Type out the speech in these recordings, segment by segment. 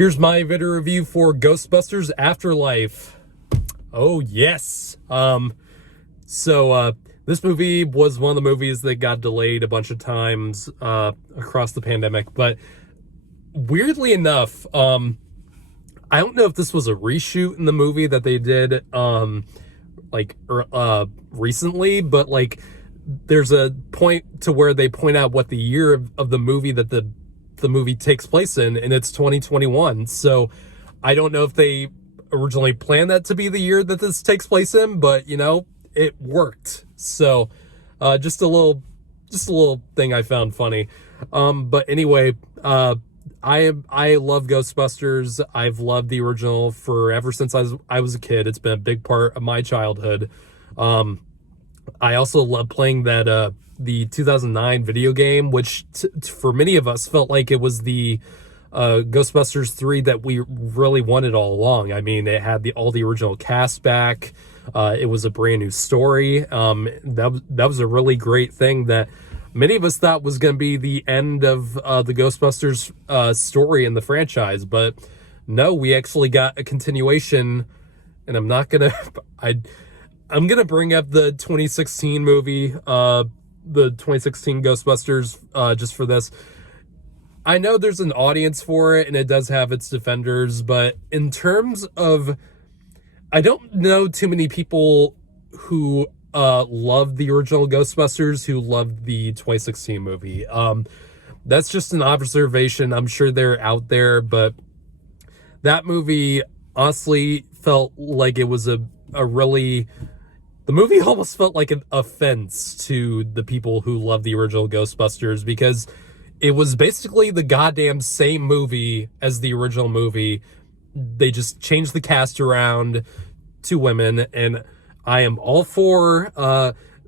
Here's my video review for Ghostbusters Afterlife. Oh, yes. This movie was one of the movies that got delayed a bunch of times across the pandemic, but weirdly enough, I don't know if this was a reshoot in the movie that they did recently, but there's a point to where they point out what the year of the movie that the movie takes place in, and it's 2021. So I don't know if they originally planned that to be the year that this takes place in, but it worked. So just a little thing I found funny. But anyway, I love Ghostbusters. I've loved the original ever since I was a kid. It's been a big part of my childhood. I also love playing that the 2009 video game, which for many of us felt like it was the Ghostbusters 3 that we really wanted all along. I mean, it had all the original cast back. It was a brand new story. That was a really great thing that many of us thought was going to be the end of the Ghostbusters story in the franchise. But no, we actually got a continuation, and I'm gonna bring up the 2016 movie, the 2016 Ghostbusters, just for this. I know there's an audience for it, and it does have its defenders, but in terms of, I don't know too many people who love the original Ghostbusters who loved the 2016 movie. That's just an observation. I'm sure they're out there, but that movie honestly felt like it was the movie almost felt like an offense to the people who love the original Ghostbusters, because it was basically the goddamn same movie as the original movie. They just changed the cast around to women, and I am all for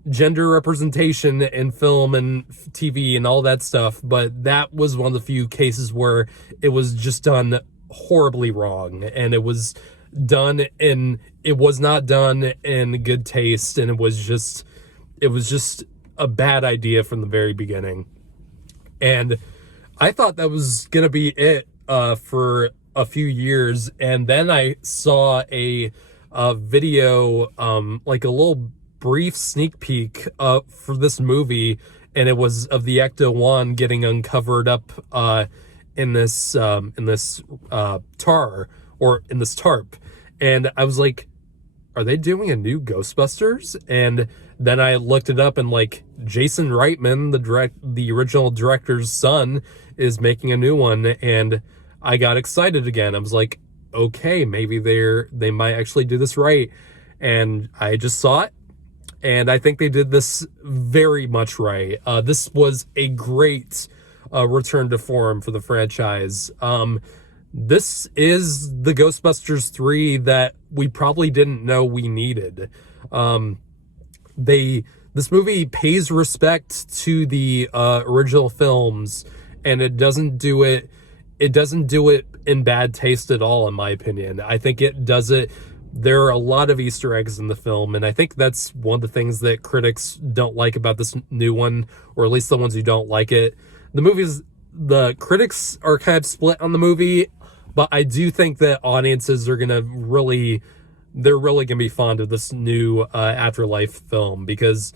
gender representation in film and TV and all that stuff, but that was one of the few cases where it was just done horribly wrong, and it was not done in good taste, and it was just a bad idea from the very beginning. And I thought that was gonna be it for a few years, and then I saw a video, like a little brief sneak peek for this movie, and it was of the Ecto-1 getting uncovered up in this tarp. And I was like, are they doing a new Ghostbusters? And then I looked it up, and Jason Reitman, the original director's son, is making a new one, and I got excited again. I was like, okay, maybe they might actually do this right. And I just saw it, and I think they did this very much right. This was a great return to form for the franchise. This is the Ghostbusters 3 that we probably didn't know we needed. This movie pays respect to the original films, and it doesn't do it in bad taste at all, in my opinion. I think it does it. There are a lot of Easter eggs in the film, and I think that's one of the things that critics don't like about this new one, or at least the ones who don't like it. The critics are kind of split on the movie, but I do think that audiences are they're really gonna be fond of this new Afterlife film, because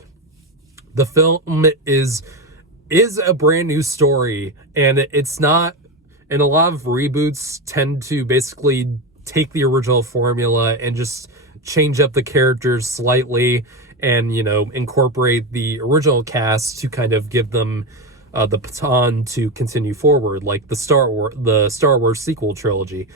the film is a brand new story, and it's not. And a lot of reboots tend to basically take the original formula and just change up the characters slightly, and incorporate the original cast to kind of give them the baton to continue forward, like the Star Wars sequel trilogy.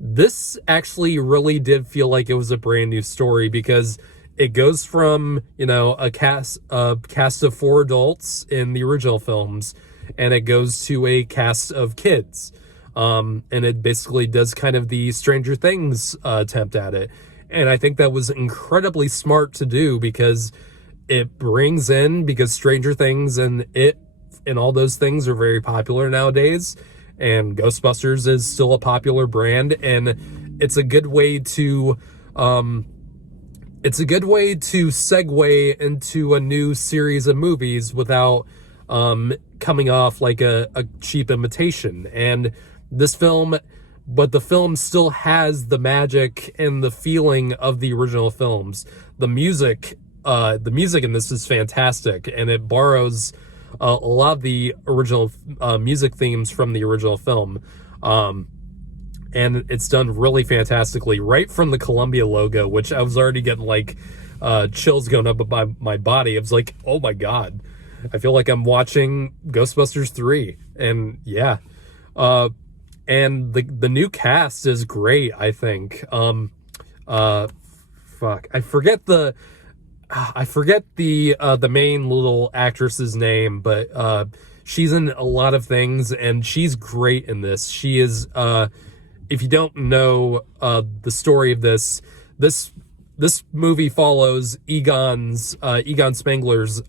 This actually really did feel like it was a brand new story, because it goes from a cast of 4 adults in the original films, and it goes to a cast of kids, and it basically does kind of the Stranger Things attempt at it. And I think that was incredibly smart to do, because Stranger Things and all those things are very popular nowadays, and Ghostbusters is still a popular brand, and it's a good way to segue into a new series of movies without coming off like a cheap imitation. And this film but the film still has the magic and the feeling of the original films. The music in this is fantastic, and it borrows a lot of the original music themes from the original film. And it's done really fantastically, right from the Columbia logo, which I was already getting like chills going up my body. I was like, oh my God, I feel like I'm watching Ghostbusters 3. And yeah, and the new cast is great, I think. I forget the main little actress's name, but she's in a lot of things, and she's great in this. She is, if you don't know the story of this movie follows Egon Spengler's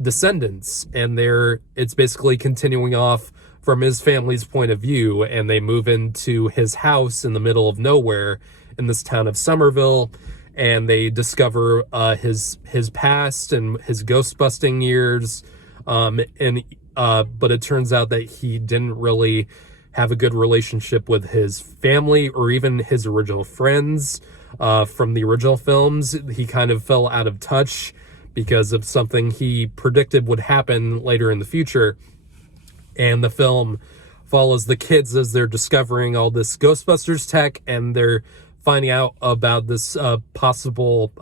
descendants, and it's basically continuing off from his family's point of view, and they move into his house in the middle of nowhere in this town of Somerville, and they discover his past and his ghost busting years, but it turns out that he didn't really have a good relationship with his family or even his original friends from the original films. He kind of fell out of touch because of something he predicted would happen later in the future. And the film follows the kids as they're discovering all this Ghostbusters tech, and they're finding out about this possible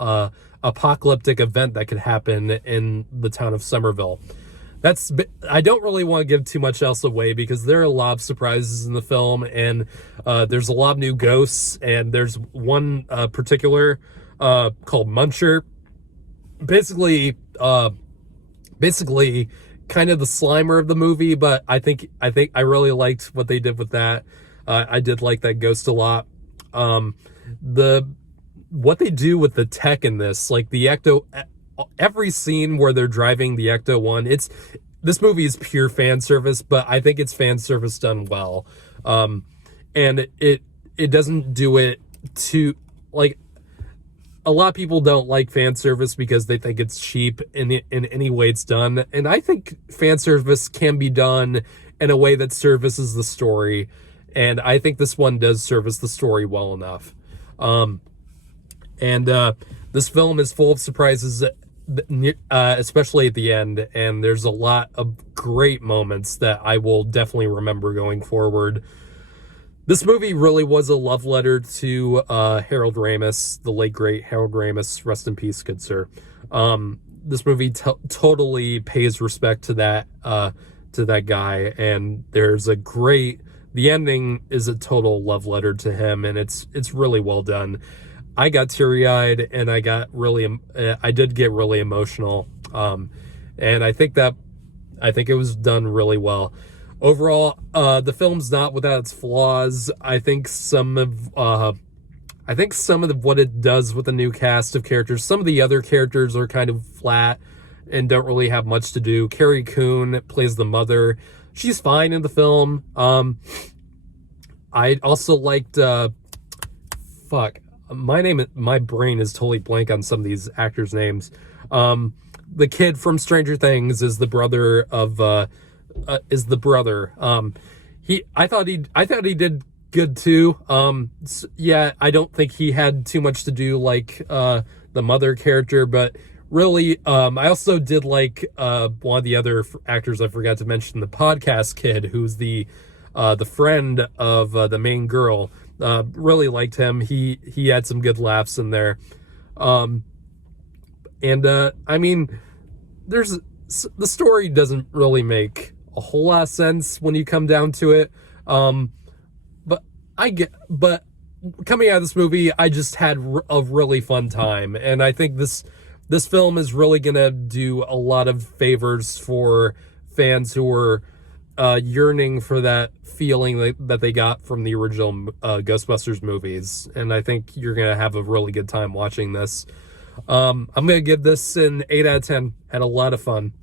apocalyptic event that could happen in the town of Somerville. I don't really want to give too much else away because there are a lot of surprises in the film, and there's a lot of new ghosts, and there's one particular called Muncher. Basically kind of the Slimer of the movie, but I think I really liked what they did with that. I did like that ghost a lot. What they do with the tech in this, like the Ecto, every scene where they're driving the Ecto 1, this movie is pure fan service, but I think it's fan service done well. And it doesn't do it to, like, a lot of people don't like fan service because they think it's cheap in any way it's done. And I think fan service can be done in a way that services the story. And I think this one does service the story well enough. This film is full of surprises, especially at the end. And there's a lot of great moments that I will definitely remember going forward. This movie really was a love letter to Harold Ramis, the late great Harold Ramis. Rest in peace, good sir. This movie totally pays respect to that guy, and the ending is a total love letter to him, and it's really well done. I got teary-eyed, and I did get really emotional, and I think it was done really well. Overall, the film's not without its flaws. I think some of what it does with the new cast of characters, some of the other characters are kind of flat and don't really have much to do. Carrie Coon plays the mother. She's fine in the film. I also liked, my brain is totally blank on some of these actors' names. The kid from Stranger Things is the brother of, I thought he did good too. I don't think he had too much to do like the mother character, but really, I also did like one of the other actors I forgot to mention, the podcast kid, who's the friend of the main girl. Really liked him. He had some good laughs in there. I mean, the story doesn't really make a whole lot of sense when you come down to it. But coming out of this movie, I just had a really fun time. And I think this film is really going to do a lot of favors for fans who are yearning for that feeling that they got from the original Ghostbusters movies. And I think you're going to have a really good time watching this. I'm going to give this an 8 out of 10. Had a lot of fun.